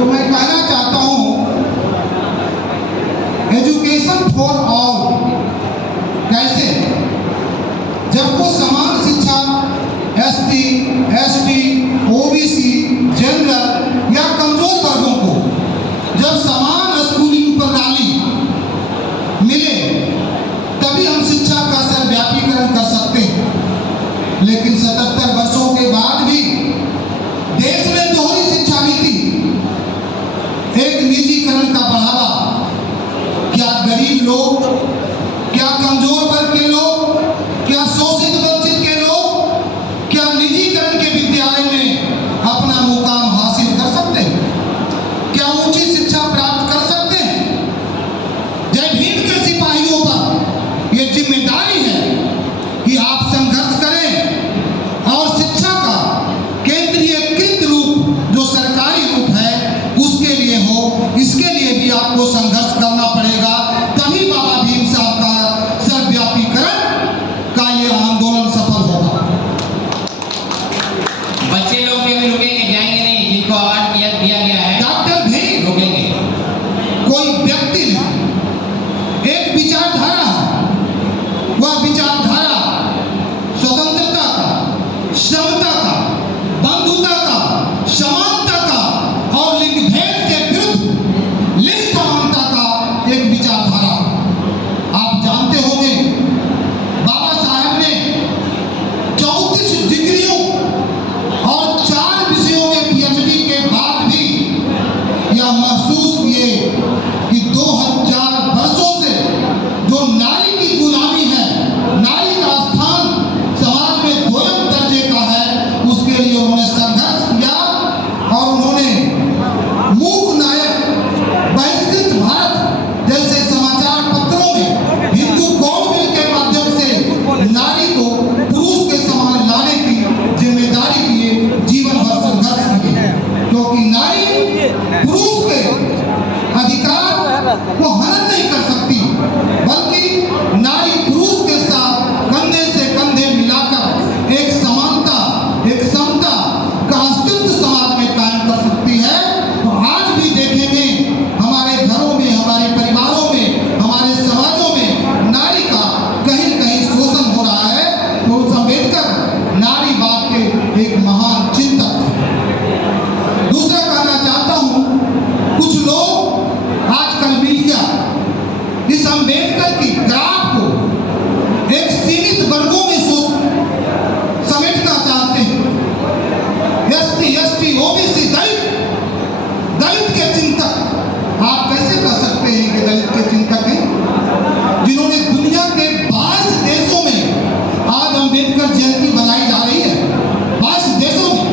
तो मैं कहना चाहता हूँ एजुकेशन फॉर ऑल कैसे, जब वो समान शिक्षा एसटी, एसटी, ओबीसी, जनरल या कमजोर वर्गों को जब समान स्कूलिंग प्रणाली मिले तभी हम शिक्षा का सर्वव्यापीकरण कर सकते हैं। लेकिन 77 वर्षों के बाद भी देश में दोहरी शिक्षा नीति, एक निजीकरण का बढ़ावा, क्या गरीब लोग, क्या कमजोर वर्ग के लोग, क्या शोषित वंचित के लोग, क्या निजीकरण के विद्यालय में अपना मुकाम हासिल कर सकते हैं? क्या ऊंची शिक्षा प्राप्त कर सकते हैं? जय भीम के सिपाहियों पर यह जिम्मेदारी है कि आप संघर्ष करें और शिक्षा का केंद्रीयकृत रूप जो सरकारी रूप है उसके लिए हो। इसके लिए भी आपको संघर्ष करना पड़ेगा, तभी बाबा भीम साहब का सर्वव्यापीकरण का ये आंदोलन सफल होगा। बच्चे लोग भी रुकेंगे, जाएंगे नहीं, जिनको अवार्ड दिया गया है डॉक्टर भीम रुकेंगे। कोई व्यक्ति नहीं, एक विचारधारा है। वह विचारधारा स्वतंत्रता का, समता का, बंधुता का, समानता का और लिंग भेद के विरुद्ध लिंग समानता का एक विचारधारा। आप जानते होंगे बाबा साहब ने 34 डिग्रियों और 4 विषयों में पीएचडी के बाद भी यह महसूस किए कि 2000 वर्षों से जो नारी की गुलामी है, नारी का स्थान समाज में दोयम दर्जे का है, उसके लिए उन्होंने संघर्ष किया और उन्होंने मूक नायक, बहिष्कृत भारत जैसे समाचार पत्रों में हिंदू कौम बिल के माध्यम से नारी को पुरुष के समान लाने की जिम्मेदारी के लिए जीवन भर संघर्ष किए, क्योंकि नारी पुरुष के अधिकार को हनन नहीं कर सकती, बल्कि नारी पुरुष के साथ कंधे से कंधे मिलाकर एक समानता, एक समता का अस्तित्व समाज में कायम कर सकती है। तो आज भी देखेंगे हमारे घरों में, हमारे परिवारों में, हमारे समाजों में नारी का कहीं न कहीं शोषण हो रहा है। तो अम्बेडकर नारीवाद के एक महान चिंतक थे। दूसरा कहना चाहता हूँ, कुछ लोग आजकल मीडिया इस अम्बेडकर की ग्राफ को एक सीमित वर्गों में समेटना चाहते हैं। एसटी, एसटी, ओबीसी, दलित के चिंतक। आप कैसे कह सकते हैं कि दलित के चिंतक हैं, जिन्होंने दुनिया के 22 देशों में आज अम्बेडकर जयंती मनाई जा रही है? 22 देशों में।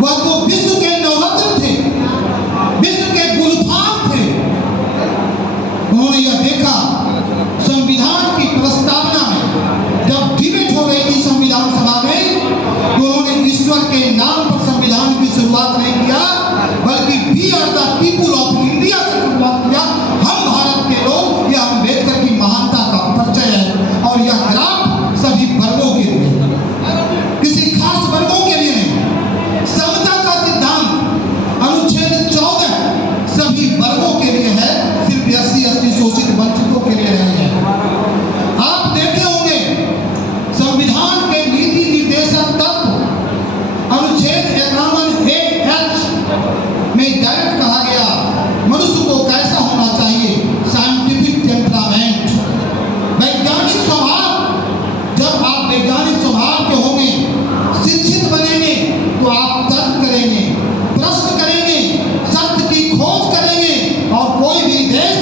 वह तो विश्व के नवरत्न थे, विश्व के गुलफाम थे। उन्होंने यह देखा संविधान की प्रस्तावना में, जब डिबेट हो रही थी संविधान सभा में, तो उन्होंने ईश्वर के नाम पर संविधान की शुरुआत नहीं किया, बल्कि we are the people of India से शुरुआत किया। हम भारत के लोग, यह अम्बेडकर की महानता का परिचय है। और यह ग्राफ सभी वर्गों के लिए, किसी खास वर्गों के लिए नहीं। समता का सिद्धांत अनुच्छेद 14 सभी वर्गों के लिए है, सिर्फ SC, ST, शोषित वंचितों के लिए नहीं है। आप देखे होंगे संविधान के नीति निर्देशक तत्व अनुच्छेद 51(a)(h) में डायरेक्ट कहा गया मनुष्य को कैसा होना चाहिए, साइंटिफिक टेम्परामेंट, वैज्ञानिक स्वभाव। जब आप वैज्ञानिक स्वभाव के होंगे, शिक्षित बनेंगे, तो आप तर्क करेंगे, प्रश्न करेंगे, सत्य की खोज करेंगे। और कोई भी देश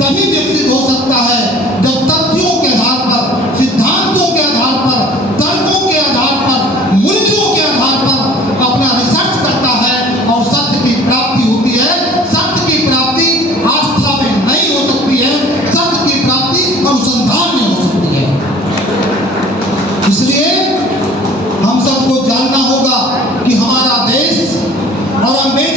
तभी विकसित हो सकता है जब तथ्यों के आधार पर, सिद्धांतों के आधार पर, तर्कों के आधार पर, मूल्यों के आधार पर अपना रिसर्च करता है और सत्य की प्राप्ति होती है। सत्य की प्राप्ति आस्था में नहीं हो सकती है, सत्य की प्राप्ति अनुसंधान में हो सकती है। इसलिए हम सबको जानना होगा कि हमारा देश और अम्बेडकर